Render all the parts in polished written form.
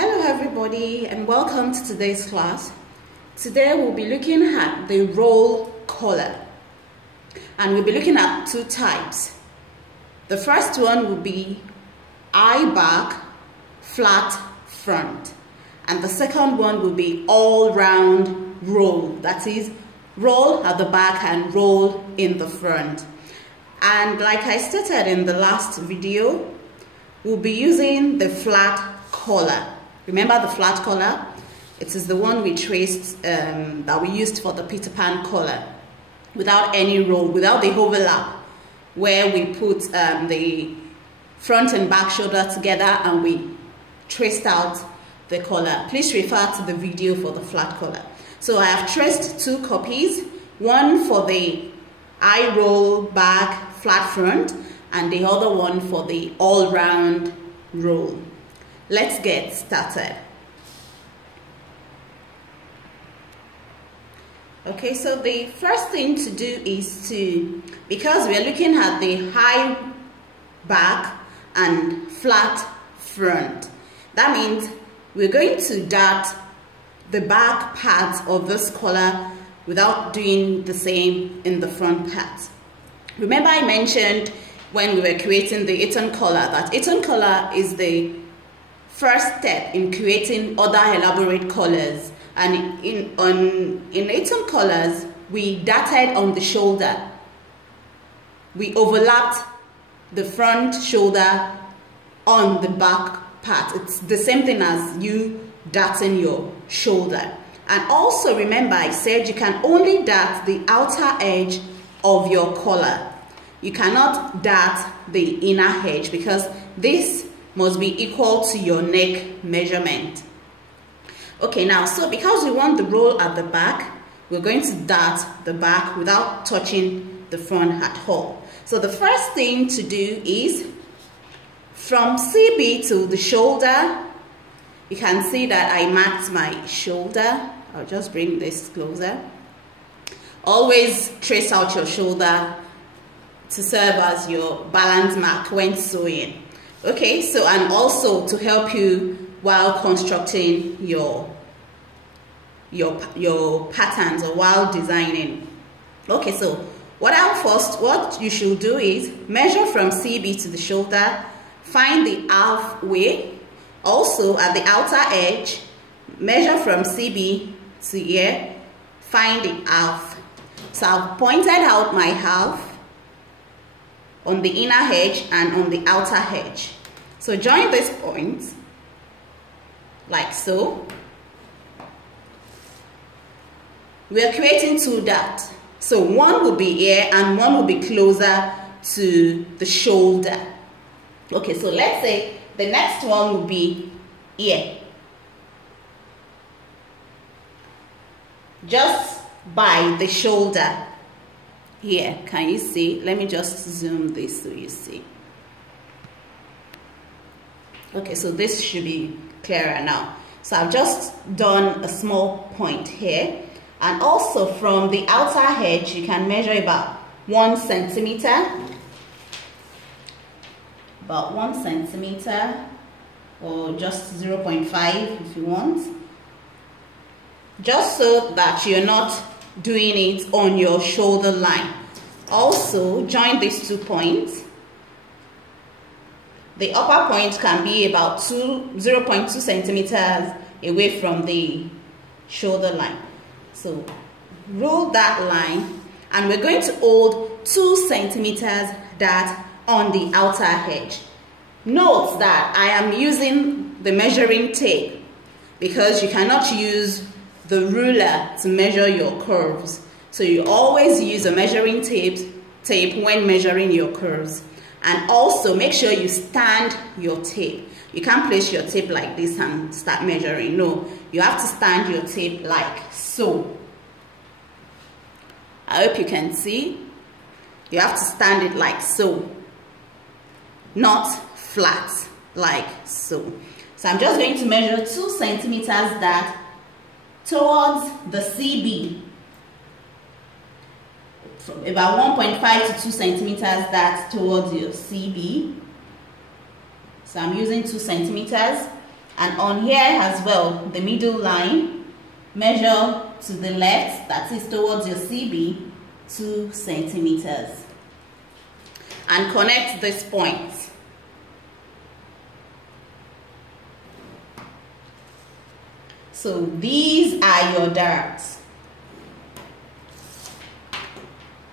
Hello everybody and welcome to today's class. Today we'll be looking at the roll collar and we'll be looking at two types. The first one will be high back, flat front, and the second one will be all round roll, that is roll at the back and roll in the front. And like I stated in the last video, we'll be using the flat collar. Remember the flat collar? It is the one we traced that we used for the Peter Pan collar, without any roll, without the overlap, where we put the front and back shoulder together and we traced out the collar. Please refer to the video for the flat collar. So I have traced two copies, one for the high roll back flat front and the other one for the all round roll. Let's get started. Okay, so the first thing to do is because we are looking at the high back and flat front, that means we're going to dart the back part of this collar without doing the same in the front part. Remember I mentioned when we were creating the Eton collar that Eton collar is the first step in creating other elaborate collars, and in Eton collars we darted on the shoulder. We overlapped the front shoulder on the back part. It's the same thing as you darting your shoulder. And also remember I said you can only dart the outer edge of your collar. You cannot dart the inner edge because this must be equal to your neck measurement. Okay, now so because we want the roll at the back, we're going to dart the back without touching the front at all. So the first thing to do is from CB to the shoulder. You can see that I marked my shoulder. I'll just bring this closer. Always trace out your shoulder to serve as your balance mark when sewing. Okay, so and also to help you while constructing your patterns or while designing. Okay, so what you should do is measure from CB to the shoulder, find the halfway. Also at the outer edge, measure from CB to here, find the half. So I've pointed out my half on the inner edge and on the outer edge. So join this point like so. We are creating two darts. So one will be here and one will be closer to the shoulder. Okay, so let's say the next one will be here. Just by the shoulder. Here, can you see? Let me just zoom this so you see. Okay, so this should be clearer now. So I've just done a small point here. And also from the outer edge, you can measure about 1 centimeter. About 1 centimeter or just 0.5 if you want. Just so that you're not doing it on your shoulder line. Also join these 2 points. The upper point can be about 0.2 centimeters away from the shoulder line. So roll that line and we're going to hold 2 centimeters dart on the outer edge. Note that I am using the measuring tape because you cannot use the ruler to measure your curves. So you always use a measuring tape when measuring your curves. And also make sure you stand your tape. You can't place your tape like this and start measuring. No, you have to stand your tape like so. I hope you can see. You have to stand it like so, not flat like so. So I'm just going to measure 2 centimeters dart towards the CB, about 1.5 to 2 centimeters dart towards your CB. So I'm using 2 centimeters And on here as well, the middle line, measure to the left, that is towards your CB, 2 centimeters. And connect this point. So these are your darts.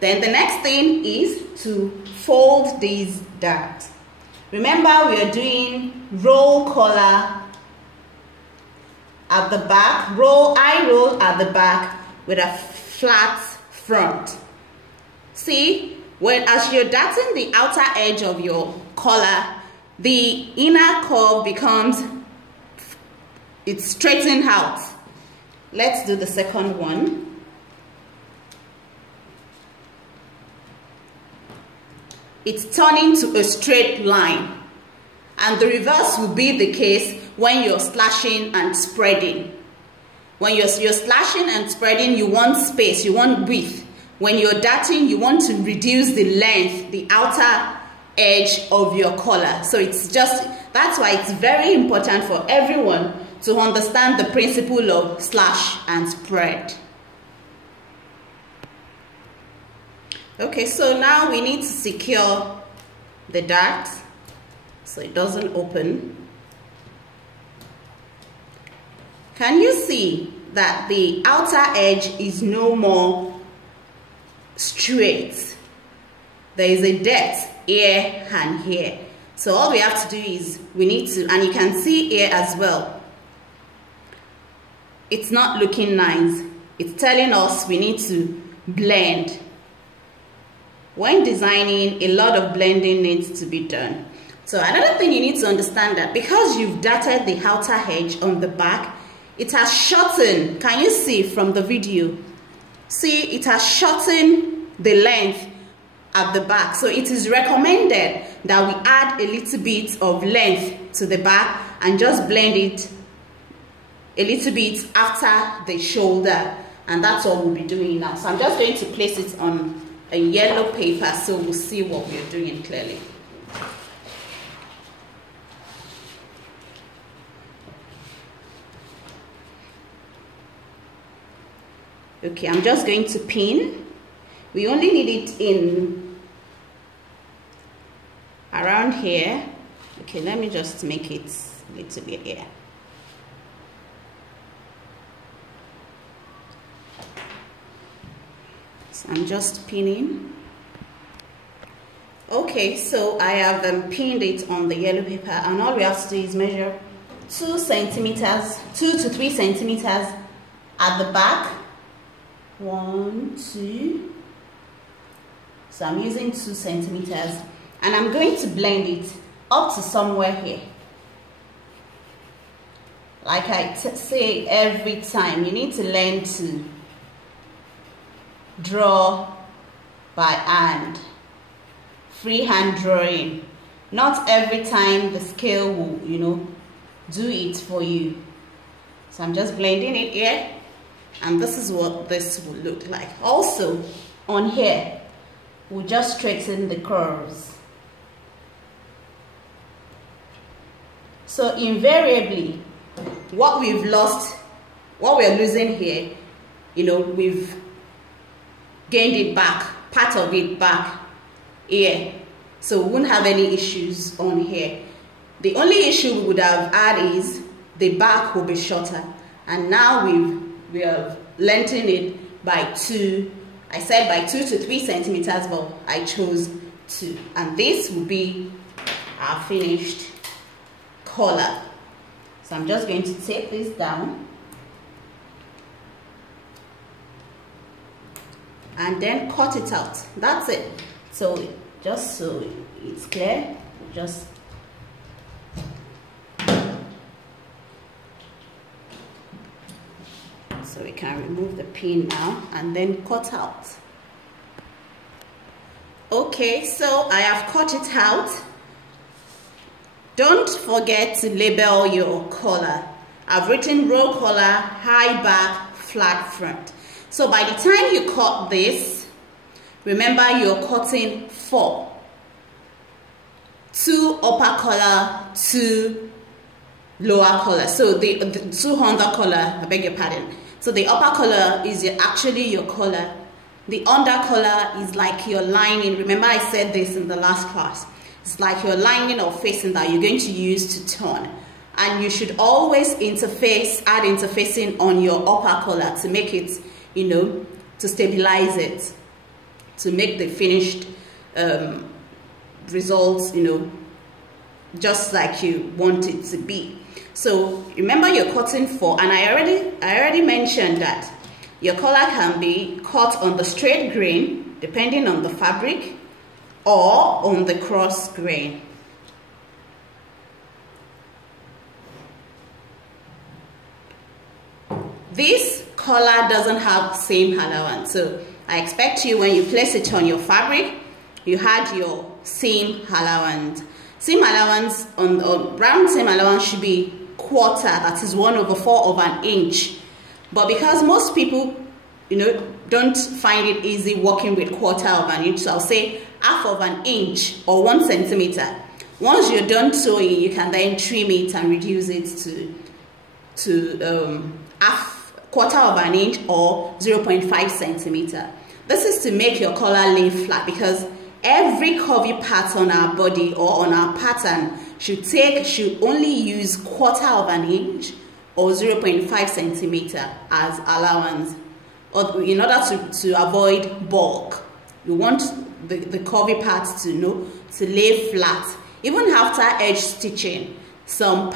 Then the next thing is to fold these darts. Remember, we are doing roll collar at the back, eye roll at the back with a flat front. See, as you're darting the outer edge of your collar, the inner curve becomes, it's straightened out. Let's do the second one. It's turning to a straight line, and the reverse will be the case when you're slashing and spreading. When you're slashing and spreading, you want space, you want width. When you're darting, you want to reduce the length, the outer edge of your collar. So that's why it's very important for everyone to understand the principle of slash and spread. Okay, so now we need to secure the dart so it doesn't open. Can you see that the outer edge is no more straight? There is a depth here and here. So all we have to do is we need to, and you can see here as well, it's not looking nice. It's telling us we need to blend. When designing, a lot of blending needs to be done. So another thing you need to understand that because you've darted the outer edge on the back, it has shortened. Can you see from the video? See, it has shortened the length at the back. So it is recommended that we add a little bit of length to the back and just blend it a little bit after the shoulder. And that's what we'll be doing now. So I'm just going to place it on a yellow paper so we'll see what we're doing clearly. Okay, I'm just going to pin. We only need it in around here. Okay, let me just make it a little bit here. So I'm just pinning. Okay, so I have pinned it on the yellow paper, and all we have to do is measure 2 centimeters, 2 to 3 centimeters at the back. 1, 2. So I'm using 2 centimeters, and I'm going to blend it up to somewhere here. Like I say every time, you need to learn to draw by hand, freehand drawing. Not every time the scale will, do it for you. So I'm just blending it here, and this is what this will look like. Also, on here, we'll just straighten the curves. So invariably, what we've lost, what we're losing here, we've gained it back, part of it back here. So we won't have any issues on here. The only issue we would have had is the back will be shorter. And now we have lengthened it by 2. I said by 2 to 3 centimeters, but I chose 2. And this will be our finished collar. So I'm just going to tape this down. And then cut it out. That's it. So just so it's clear, just so we can remove the pin now and then cut out. Okay, so I have cut it out. Don't forget to label your collar. I've written roll collar, high back, flat front. So by the time you cut this, remember you're cutting 4. 2 upper collar, 2 lower color. So the two under color, I beg your pardon. So the upper color is actually your color. The under color is like your lining. Remember I said this in the last class. It's like your lining or facing that you're going to use to turn. And you should always add interfacing on your upper color to make it, you know, to stabilize it, to make the finished results, you know, just like you want it to be. So remember you're cutting for, and I already mentioned that your collar can be cut on the straight grain depending on the fabric or on the cross grain. This collar doesn't have same allowance, so I expect you when you place it on your fabric, you had your seam allowance. Seam allowance on round seam allowance should be quarter, that is 1/4 of an inch. But because most people, you know, don't find it easy working with quarter of an inch, so I'll say half of an inch or 1 centimeter. Once you're done sewing, you can then trim it and reduce it to quarter of an inch or 0.5 centimeter. This is to make your collar lay flat, because every curvy part on our body or on our pattern should only use quarter of an inch or 0.5 centimeter as allowance, or in order to avoid bulk. You want the curvy parts to lay flat. Even after edge stitching, some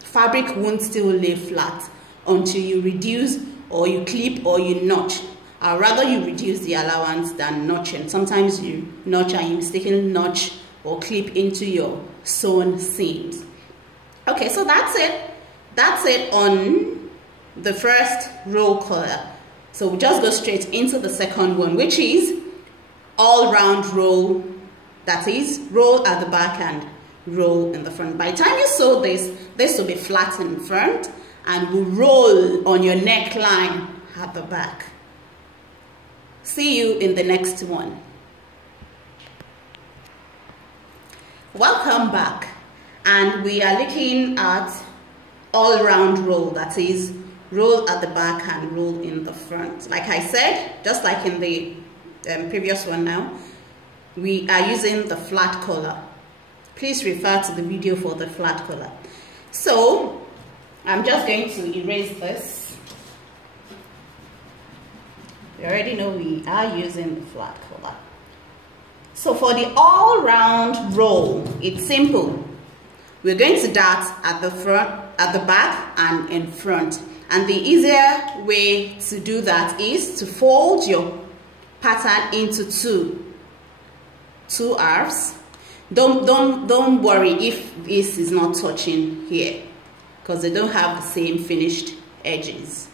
fabric won't still lay flat until you reduce or you clip or you notch. I'd rather you reduce the allowance than notching. Sometimes you notch and you mistakenly notch or clip into your sewn seams. Okay, so that's it. That's it on the first roll collar. So we just go straight into the second one, which is all round roll. That is, roll at the back and roll in the front. By the time you sew this will be flat in front and will roll on your neckline at the back. See you in the next one. Welcome back, and we are looking at all round roll, that is, roll at the back and roll in the front. Like I said, just like in the previous one now, we are using the flat collar. Please refer to the video for the flat collar. So I'm just going to erase this. You already know we are using the flat collar. So for the all round roll, it's simple. We're going to dart at the front, at the back, and in front. And the easier way to do that is to fold your pattern into two halves. Don't worry if this is not touching here, because they don't have the same finished edges.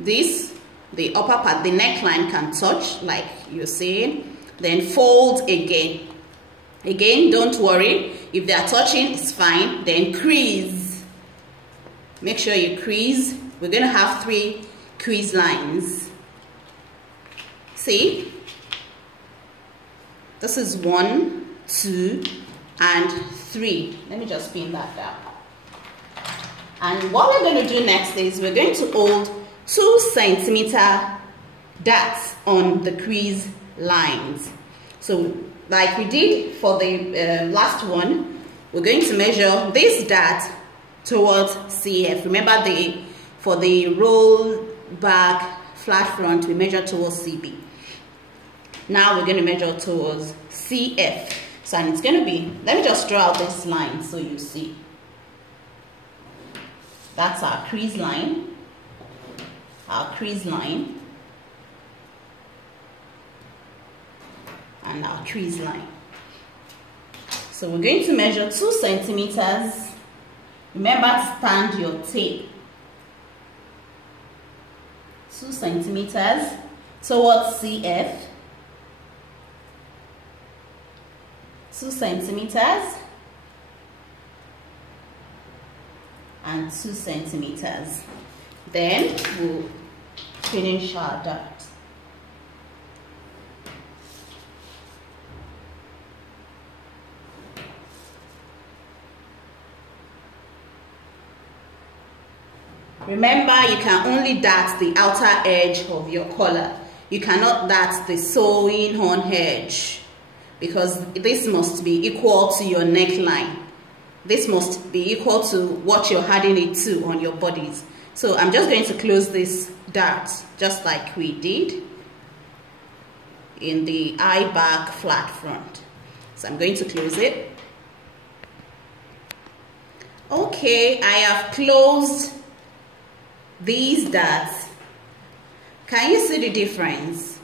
The upper part, the neckline, can touch like you're saying. Then fold again. Again, don't worry if they are touching, it's fine. Then crease. Make sure you crease. We're going to have 3 crease lines. See, this is 1, 2, and 3. Let me just pin that down. And what we're going to do next is we're going to hold 2 centimeter darts on the crease lines. So like we did for the last one, we're going to measure this dart towards CF. Remember, for the roll back flat front, we measure towards CB. Now we're going to measure towards CF. So, and it's going to be, let me just draw out this line so you see. That's our crease line. Our crease line. And our crease line. So we're going to measure 2 centimeters. Remember to stand your tape. 2 centimeters towards CF. 2 centimeters. And 2 centimeters. Then we'll finish our dart. Remember, you can only dart the outer edge of your collar. You cannot dart the sewing on edge, because this must be equal to your neckline. This must be equal to what you're adding it to on your bodies. So I'm just going to close this dart just like we did in the high back flat front. So I'm going to close it. Okay, I have closed these darts. Can you see the difference?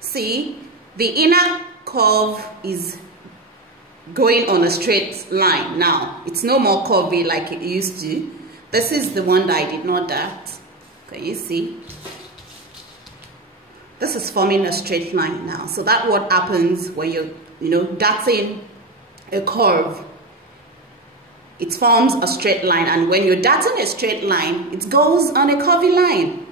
See, the inner curve is going on a straight line now. It's no more curvy like it used to. This is the one that I did not dart. Can you see? This is forming a straight line now. So that's what happens when you're darting a curve. It forms a straight line, and when you're darting a straight line, it goes on a curvy line.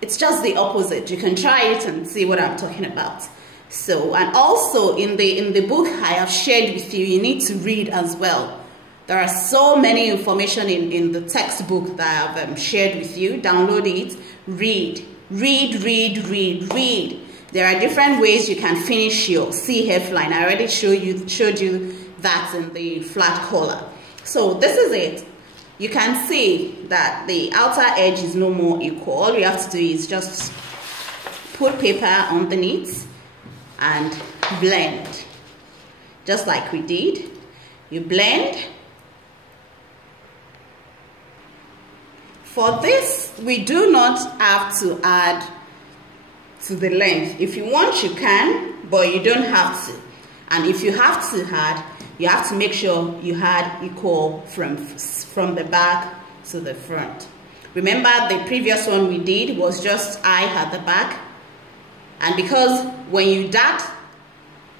It's just the opposite. You can try it and see what I'm talking about. So, and also in the book I have shared with you, you need to read as well. There are so many information in the textbook that I have shared with you. Download it, read. There are different ways you can finish your CF line. I already showed you that in the flat collar. So this is it. You can see that the outer edge is no more equal. All you have to do is just put paper underneath and blend, just like we did. You blend. For this, we do not have to add to the length. If you want, you can, but you don't have to. And if you have to add, you have to make sure you add equal from the back to the front. Remember, the previous one we did was just eye at the back. And because when you dart,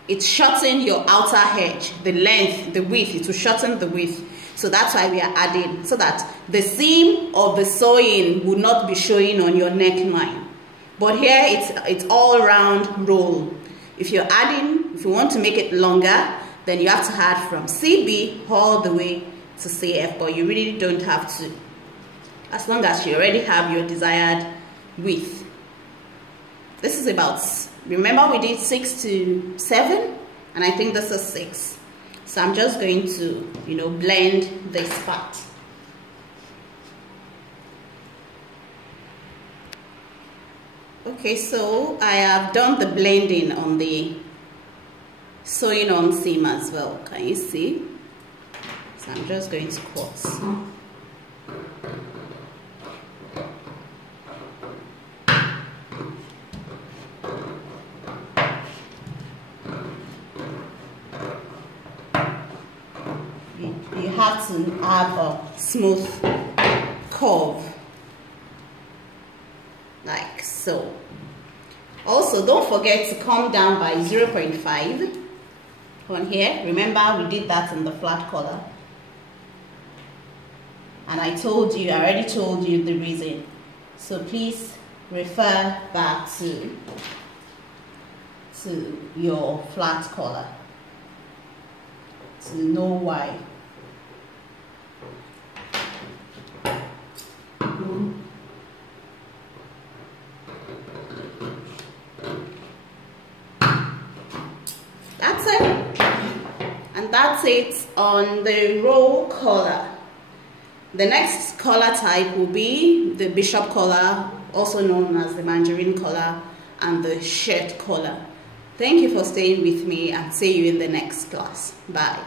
it shortens your outer edge, the length, the width, it will shorten the width. So that's why we are adding, so that the seam of the sewing will not be showing on your neckline. But here it's all round roll. If you're adding, if you want to make it longer, then you have to add from CB all the way to CF, but you really don't have to, as long as you already have your desired width. This is about, remember we did 6 to 7, and I think this is 6. So I'm just going to, blend this part. Okay, so I have done the blending on the sewing on seam as well. Can you see? So I'm just going to cut. You have to have a smooth curve, like so. Also, don't forget to come down by 0.5 on here. Remember, we did that in the flat collar, and I already told you the reason. So please refer back to your flat collar to know why. That's it. And that's it on the roll collar. The next collar type will be the bishop collar, also known as the mandarin collar, and the shirt collar. Thank you for staying with me, and see you in the next class. Bye.